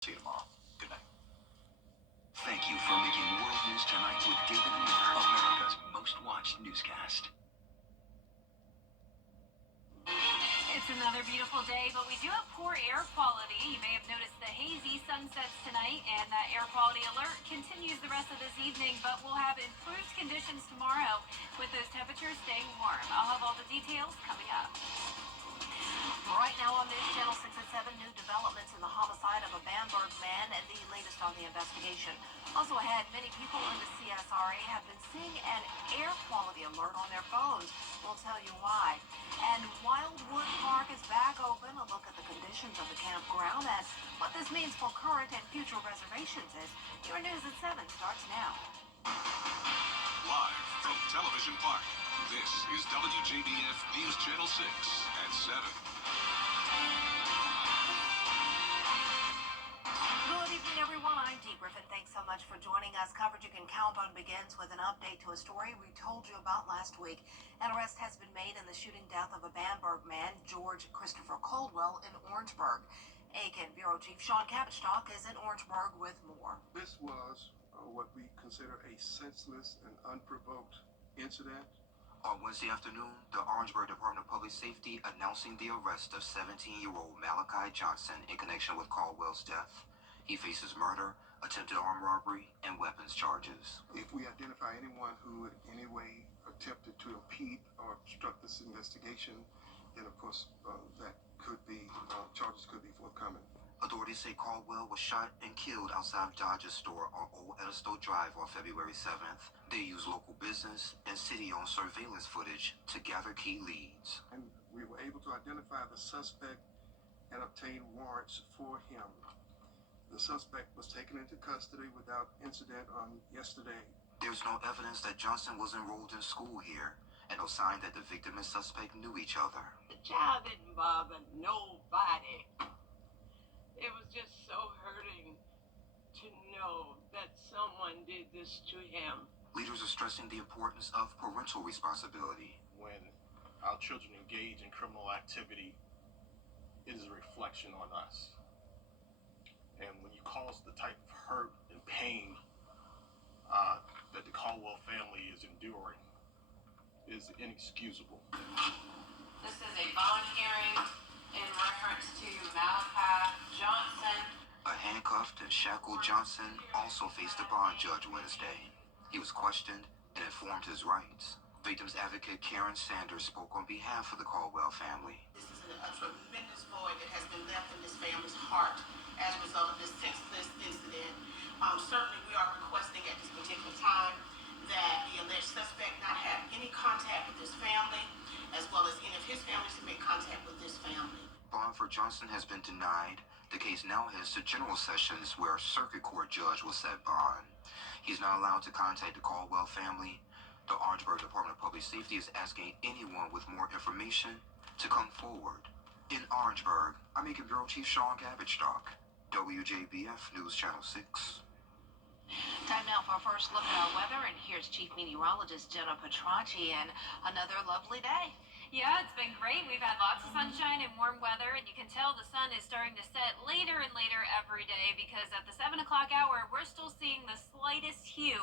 See you tomorrow. Good night. Thank you for making World News Tonight with David Muir, America's most watched newscast. It's another beautiful day, but we do have poor air quality. You may have noticed the hazy sunsets tonight, and that air quality alert continues the rest of this evening, but we'll have improved conditions tomorrow with those temperatures staying warm. I'll have all the details coming up. Right now on News Channel 6 at 7, new developments in the homicide of a Bamberg man and the latest on the investigation. Also ahead, many people in the CSRA have been seeing an air quality alert on their phones. We'll tell you why. And Wildwood Park is back open. A look at the conditions of the campground and what this means for current and future reservations as your News at 7 starts now. Live from Television Park, this is WJBF News Channel 6 at 7. Good evening, everyone. I'm Dee Griffin. Thanks so much for joining us. Coverage you can count on begins with an update to a story we told you about last week. An arrest has been made in the shooting death of a Bamberg man, George Christopher Caldwell, in Orangeburg. Aiken Bureau Chief Sean Kapitstock is in Orangeburg with more. This was what we consider a senseless and unprovoked incident. On Wednesday afternoon, the Orangeburg Department of Public Safety announcing the arrest of 17-year-old Malachi Johnson in connection with Caldwell's death. He faces murder, attempted armed robbery, and weapons charges. If we identify anyone who in any way attempted to impede or obstruct this investigation, then of course that could be, charges could be forthcoming. Authorities say Caldwell was shot and killed outside Dodge's store on Old Edisto Drive on February 7th. They used local business and city-owned surveillance footage to gather key leads. And we were able to identify the suspect and obtain warrants for him. The suspect was taken into custody without incident on yesterday. There's no evidence that Johnson was enrolled in school here, and no sign that the victim and suspect knew each other. The child didn't bother nobody. It was just so hurting to know that someone did this to him. Leaders are stressing the importance of parental responsibility. When our children engage in criminal activity, it is a reflection on us. And when you cause the type of hurt and pain that the Caldwell family is enduring, is inexcusable. This is a bond hearing in reference to Malachi Johnson. A handcuffed and shackled Johnson also faced a bond judge Wednesday. He was questioned and informed his rights. Victims advocate Karen Sanders spoke on behalf of the Caldwell family. This is a tremendous void that has been left in this family's heart as a result of this senseless incident. Certainly we are requesting at this particular time that the alleged suspect not have any contact with this family, as well as any of his families to make contact with this family. Bond for Johnson has been denied. The case now heads to general sessions where a circuit court judge will set bond. He's not allowed to contact the Caldwell family. The Orangeburg Department of Public Safety is asking anyone with more information to come forward. In Orangeburg, I'm Aiken Bureau Chief Sean Kapitstock, WJBF News Channel 6. Time now for our first look at our weather, and here's Chief Meteorologist Jenna Petracci, and another lovely day. Yeah, it's been great. We've had lots of sunshine and warm weather, and you can tell the sun is starting to set later and later every day because at the 7 o'clock hour, we're still seeing the slightest hue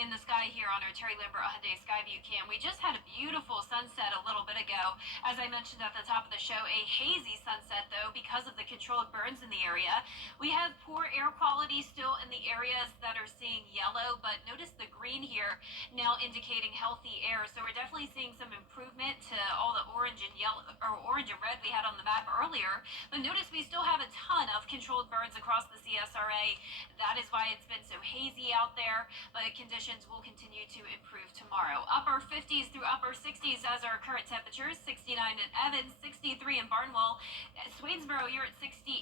in the sky here on our Terry Lambert Hyundai Skyview cam. We just had a beautiful sunset a little bit ago. As I mentioned at the top of the show, a hazy sunset, though, because of the controlled burns in the area. We have poor air quality still in the areas that are seeing yellow, but notice the green here now indicating healthy air. So we're definitely seeing some improvement to all the orange and yellow or orange and red we had on the map earlier. But notice we still have a ton of controlled burns across the CSRA. That is why it's been so hazy out there, but conditions will continue to improve tomorrow. Upper 50s through upper 60s as our current temperatures. 69 in Evans, 63 in Barnwell. Swainsboro, you're at 68.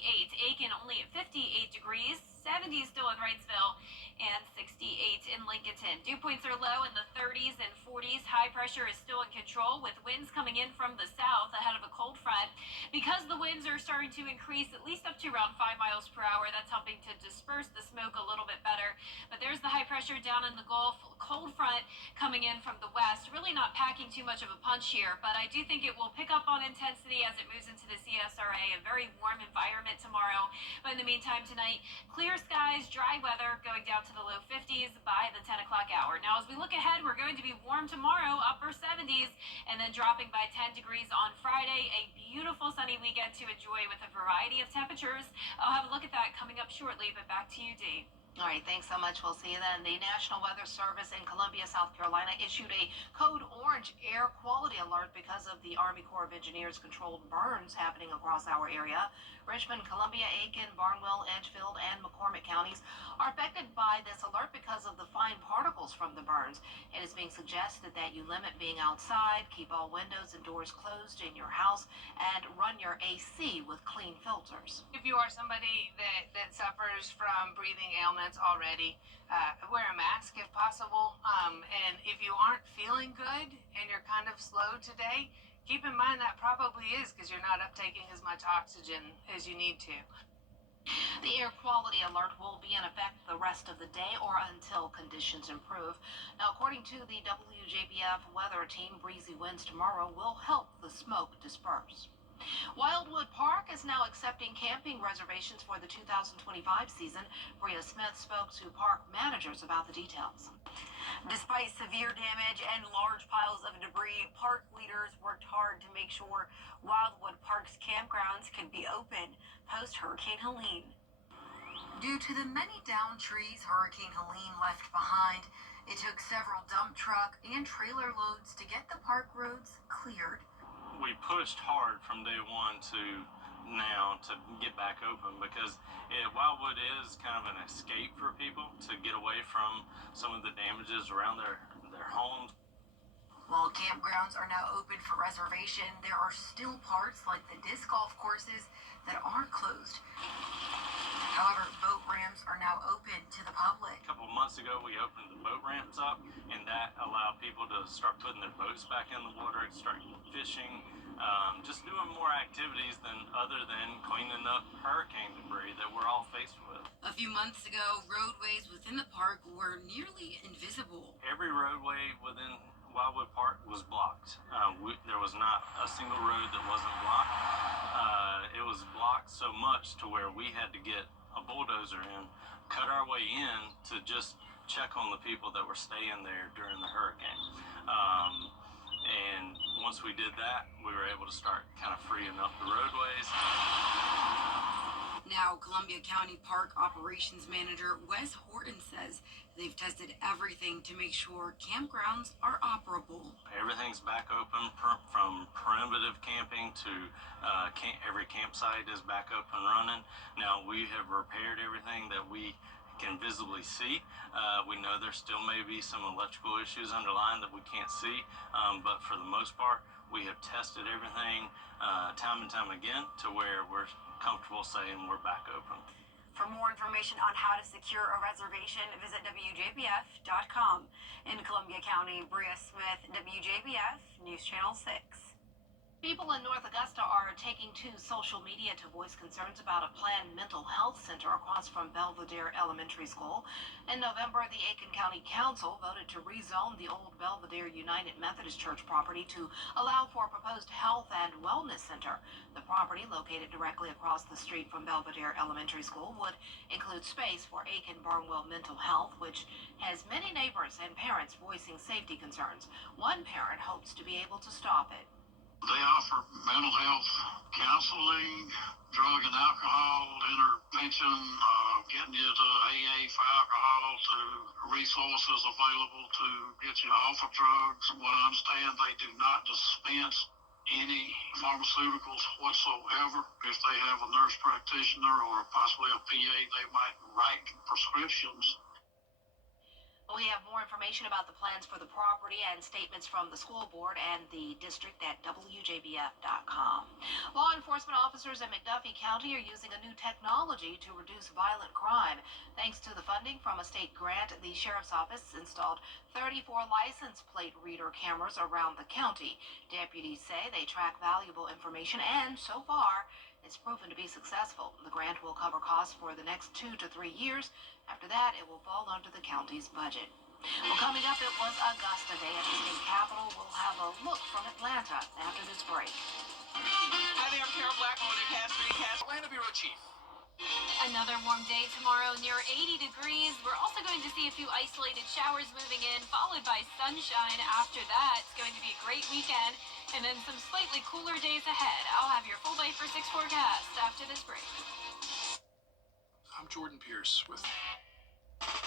Aiken only at 58 degrees. 70 still in Wrightsville, and 68 in Lincolnton. Dew points are low in the 30s and 40s. High pressure is still in control with winds coming in from the south ahead of a cold front. Because the winds are starting to increase at least up to around 5 miles per hour, that's helping to disperse the smoke a little bit better. But there's the high pressure down in the Gulf. cold front coming in from the west, really not packing too much of a punch here, but I do think it will pick up on intensity as it moves into the CSRA. A very warm environment tomorrow, but in the meantime tonight, clear skies, dry weather, going down to the low 50s by the 10 o'clock hour. Now, as we look ahead, we're going to be warm tomorrow, upper 70s, and then dropping by 10 degrees on Friday. A beautiful sunny weekend to enjoy with a variety of temperatures. I'll have a look at that coming up shortly, but back to you, Dee. All right, thanks so much. We'll see you then. The National Weather Service in Columbia, South Carolina issued a code orange air quality alert because of the Army Corps of Engineers controlled burns happening across our area. Richmond, Columbia, Aiken, Barnwell, Edgefield, and McCormick counties are affected by this alert because of the fine particles from the burns. It is being suggested that you limit being outside, keep all windows and doors closed in your house, and run your AC with clean filters. If you are somebody that suffers from breathing ailments already, wear a mask if possible. And if you aren't feeling good and you're kind of slow today, keep in mind that probably is because you're not uptaking as much oxygen as you need to. The air quality alert will be in effect the rest of the day or until conditions improve. Now, according to the WJBF weather team, breezy winds tomorrow will help the smoke disperse. Wildwood Park is now accepting camping reservations for the 2025 season. Bria Smith spoke to park managers about the details. Despite severe damage and large piles of debris, park leaders worked hard to make sure Wildwood Park's campgrounds could be open post-Hurricane Helene. Due to the many downed trees Hurricane Helene left behind, it took several dump truck and trailer loads to get the park roads cleared. We pushed hard from day one to now to get back open because Wildwood is kind of an escape for people to get away from some of the damages around their homes. While campgrounds are now open for reservation, there are still parts like the disc golf courses that aren't closed. However, boat ramps are now open to the public. A couple of months ago, we opened the boat ramps up, and that allowed people to start putting their boats back in the water, start fishing, just doing more activities other than cleaning up hurricane debris that we're all faced with. A few months ago, roadways within the park were nearly invisible. Every roadway within Wildwood Park was blocked. There was not a single road that wasn't blocked. It was blocked so much to where we had to get a bulldozer in, cut our way in to just check on the people that were staying there during the hurricane. And once we did that, we were able to start kind of freeing up the roadways. Now, Columbia County Park Operations Manager Wes Horton says they've tested everything to make sure campgrounds are operable. Everything's back open from primitive camping to every campsite is back up and running. Now, we have repaired everything that we can visibly see. We know there still may be some electrical issues underlying that we can't see, but for the most part, we have tested everything time and time again to where we're comfortable saying we're back open. For more information on how to secure a reservation, visit WJBF.com. In Columbia County, Bria Smith, WJBF News Channel 6. People in North Augusta are taking to social media to voice concerns about a planned mental health center across from Belvedere Elementary School. In November, the Aiken County Council voted to rezone the old Belvedere United Methodist Church property to allow for a proposed health and wellness center. The property, located directly across the street from Belvedere Elementary School, would include space for Aiken Barnwell Mental Health, which has many neighbors and parents voicing safety concerns. One parent hopes to be able to stop it. They offer mental health counseling, drug and alcohol intervention, getting you to AA for alcohol, to resources available to get you off of drugs. From what I understand, they do not dispense any pharmaceuticals whatsoever. If they have a nurse practitioner or possibly a PA, they might write prescriptions. We have more information about the plans for the property and statements from the school board and the district at WJBF.com. Law enforcement officers in McDuffie County are using a new technology to reduce violent crime. Thanks to the funding from a state grant, the sheriff's office installed 34 license plate reader cameras around the county. Deputies say they track valuable information, and so far, it's proven to be successful. The grant will cover costs for the next 2 to 3 years. After that, it will fall under the county's budget. Well, coming up, it was Augusta Day at the state capitol. We'll have a look from Atlanta after this break. Hi there, I'm Carol Blackmore, the Cast 3 Cast Atlanta Bureau Chief. Another warm day tomorrow, near 80 degrees. We're also going to see a few isolated showers moving in, followed by sunshine. After that, it's going to be a great weekend, and then some slightly cooler days ahead. I'll have your full Life for 6 forecast after this break. I'm Jordan Pierce with...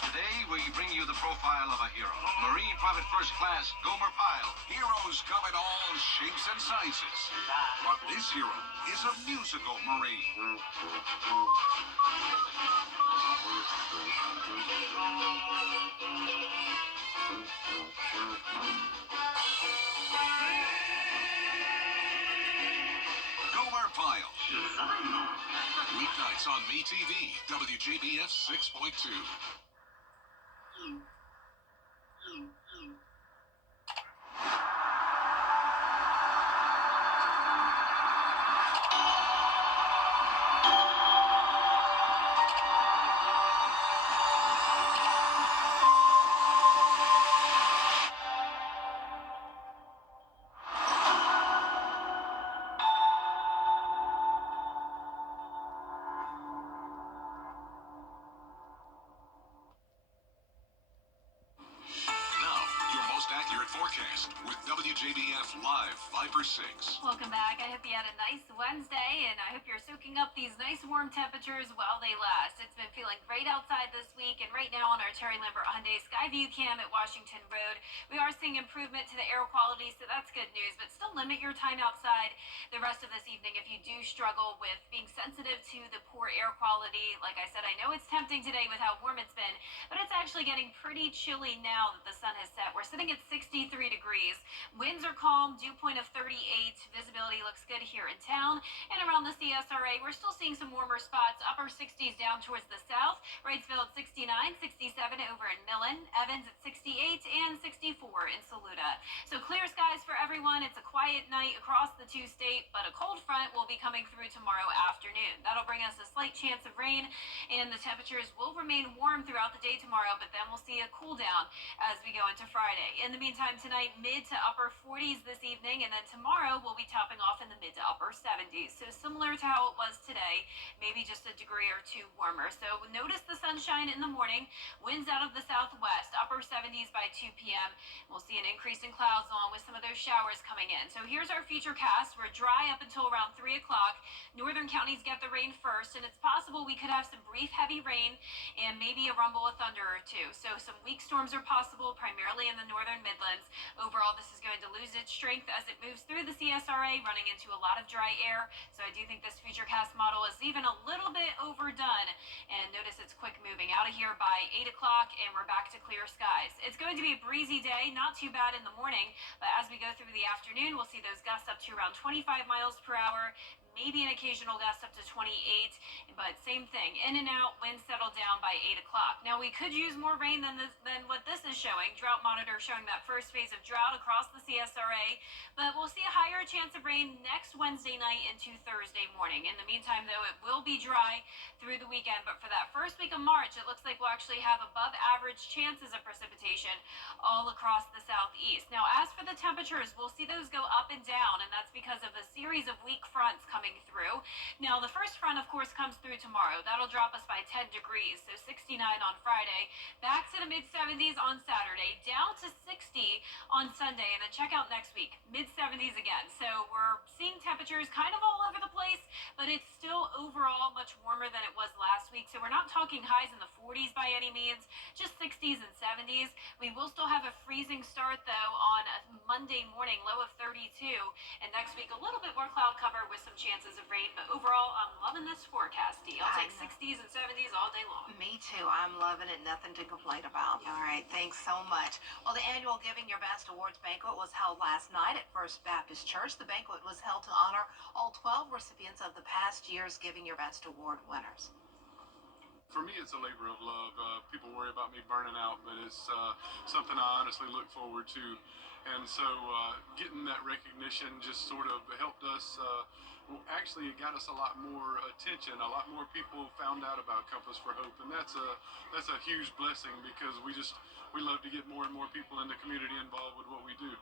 Today, we bring you the profile of a hero. Marine Private First Class Gomer Pyle. Heroes come in all shapes and sizes. But this hero is a musical Marine. Gomer Pyle. Weeknights on MeTV, WJBF 6.2. Accurate forecast with WJBF Live 5 or 6. Welcome back. I hope you had a nice Wednesday, and I hope you're soaking up these nice warm temperatures while they last. It's been feeling great outside this week, and right now on our Terry Lambert Hyundai Skyview cam at Washington Road, we are seeing improvement to the air quality, so that's good news, but still limit your time outside the rest of this evening if you do struggle with being sensitive to the poor air quality. Like I said, I know it's tempting today with how warm it's been, but it's actually getting pretty chilly now that the sun has set. We're sitting at 63 degrees. Winds are calm, dew point of 38. Visibility looks good here in town. And around the CSRA, we're still seeing some warmer spots. Upper 60s down towards the south. Wrightsville at 69, 67 over in Millen. Evans at 68 and 64 in Saluda. So clear skies for everyone. It's a quiet night across the two-state, but a cold front will be coming through tomorrow afternoon. That'll bring us a slight chance of rain, and the temperatures will remain warm throughout the day tomorrow, but then we'll see a cool down as we go into Friday. In the meantime, tonight, mid to upper 40s this evening, and then tomorrow we'll be topping off in the mid to upper 70s. So similar to how it was today, maybe just a degree or two warmer. So notice the sunshine in the morning, winds out of the southwest, upper 70s by 2 p.m. We'll see an increase in clouds along with some of those showers coming in. So here's our future cast. We're dry up until around 3 o'clock. Northern counties get the rain first, and it's possible we could have some brief heavy rain and maybe a rumble of thunder or two. So some weak storms are possible, primarily in the northern Midlands. Overall, this is going to lose its strength as it moves through the CSRA, running into a lot of dry air. So I do think this futurecast model is even a little bit overdone. And notice it's quick moving out of here by 8 o'clock, and we're back to clear skies. It's going to be a breezy day, not too bad in the morning, but as we go through the afternoon, we'll see those gusts up to around 25 miles per hour. Maybe an occasional gust up to 28, but same thing. In and out, winds settle down by 8 o'clock. Now, we could use more rain than what this is showing. Drought monitor showing that first phase of drought across the CSRA, but we'll see a higher chance of rain next Wednesday night into Thursday morning. In the meantime, though, it will be dry through the weekend, but for that first week of March, it looks like we'll actually have above average chances of precipitation all across the southeast. Now, as for the temperatures, we'll see those go up and down, and that's because of a series of weak fronts coming through. Now, the first front, of course, comes through tomorrow. That'll drop us by 10 degrees, so 69 on Friday, back to the mid-70s on Saturday, down to 60 on Sunday, and then check out next week, mid-70s again. So we're seeing temperatures kind of all over the place, but it's still overall much warmer than it was last week. So we're not talking highs in the 40s by any means, just 60s and 70s. We will still have a freezing start, though, on a Monday morning, low of 32, and next week a little bit more cloud cover with some chances of rain, but overall, I'm loving this forecast, Dee. I'll take 60s and 70s all day long. Me too. I'm loving it. Nothing to complain about. All right. Thanks so much. Well, the annual Giving Your Best Awards banquet was held last night at First Baptist Church. The banquet was held to honor all 12 recipients of the past year's Giving Your Best Award winners. For me, it's a labor of love. People worry about me burning out, but it's something I honestly look forward to. And so getting that recognition just sort of helped us well, actually, it got us a lot more attention. A lot more people found out about Compass for Hope, and that's a huge blessing because we love to get more and more people in the community involved with what we do.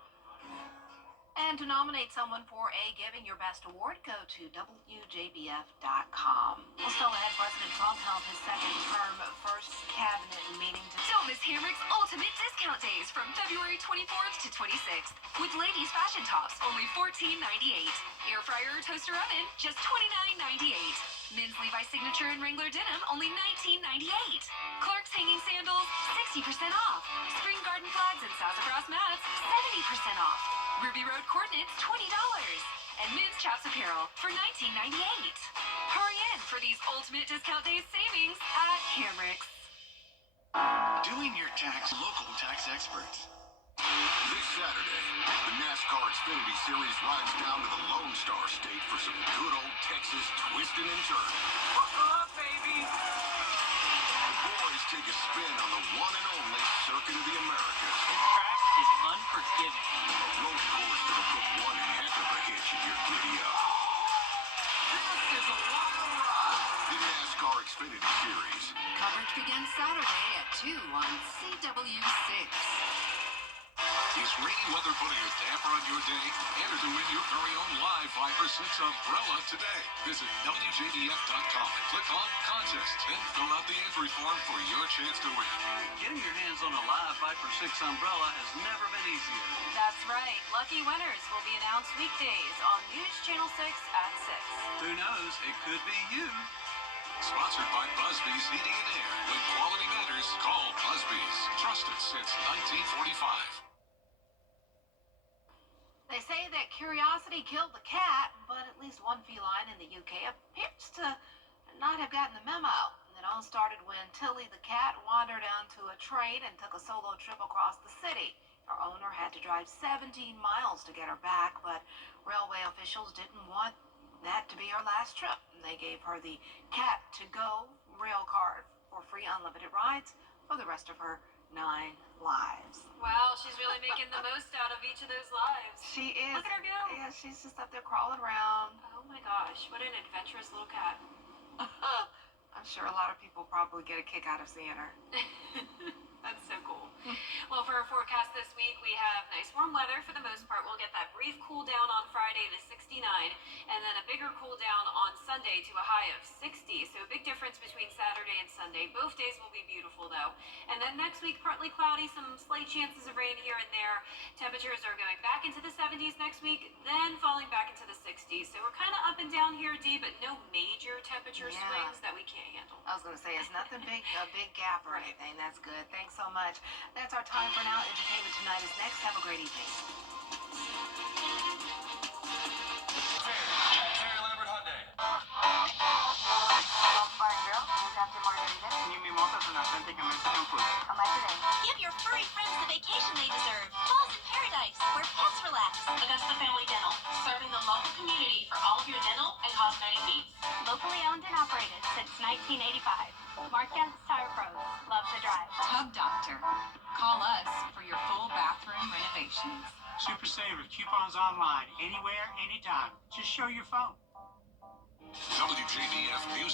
And to nominate someone for a Giving Your Best award, go to WJBF.com. Well, still ahead, President Trump held his second-term first cabinet meeting. Don't miss Hamrick's Ultimate Discount Days from February 24th to 26th. With ladies' fashion tops, only $14.98. Air fryer or toaster oven, just $29.98. Men's Levi Signature and Wrangler denim, only $19.98. Clark's hanging sandals, 60% off. Spring garden flags and sassafras mats, 70% off. Ruby Road coordinates, $20. And men's chaps apparel for $19.98. Hurry in for these Ultimate Discount Days savings at Hamrick's. Doing your tax, local tax experts. This Saturday, the NASCAR Xfinity Series rides down to the Lone Star State for some good old Texas twisting and turning. Buckle up, baby. The boys take a spin on the one and only Circuit of the Americas. This track is unforgiving. A road course that'll put one heck of a hitch in your giddy up. This is a wild ride. The NASCAR Xfinity Series. Coverage begins Saturday at 2 on CW6. Is rainy weather putting a damper on your day? Enter to win your very own live 5 for 6 umbrella today. Visit WJBF.com and click on Contests. Then fill out the entry form for your chance to win. Getting your hands on a live 5 for 6 umbrella has never been easier. That's right. Lucky winners will be announced weekdays on News Channel 6 at 6. Who knows? It could be you. Sponsored by Busby's Heating and Air. When quality matters, call Busby's. Trusted since 1945. They say that curiosity killed the cat, but at least one feline in the UK appears to not have gotten the memo. It all started when Tilly the cat wandered onto a train and took a solo trip across the city. Her owner had to drive 17 miles to get her back, but railway officials didn't want that to be her last trip. They gave her the Cat to Go rail card for free unlimited rides for the rest of her 9 lives. Wow, she's really making the most out of each of those lives. She is. Look at her go. Yeah, she's just up there crawling around. Oh my gosh, what an adventurous little cat. I'm sure a lot of people probably get a kick out of seeing her. That's so cool. Well, for our forecast this week, we have nice warm weather for the most part. We'll get that brief cool down on Friday to 69, and then a bigger cool down on Sunday to a high of 60. So a big difference between Saturday and Sunday. Both days will be beautiful, though. And then next week, partly cloudy, some slight chances of rain here and there. Temperatures are going back into the 70s next week, then falling back into the 60s. So we're kind of up and down here, Dee, but no major temperature swings that we can't handle. I was going to say, it's nothing big, a big gap or anything. That's good. Thanks so much. That's our time for now. Entertainment Tonight is next. Have a great evening. Terry Lambert Hyundai. New mimosas and authentic Mexican food. Give your furry friends the vacation they deserve. Falls in Paradise, where pets relax. Augusta Family Dental, serving the local community for all of your dental and cosmetic needs. Locally owned and operated since 1985. Marquez Tire Pros, love to drive. Tub Doctor. Call us for your full bathroom renovations. Super Saver coupons online, anywhere, anytime. Just show your phone. WJBF News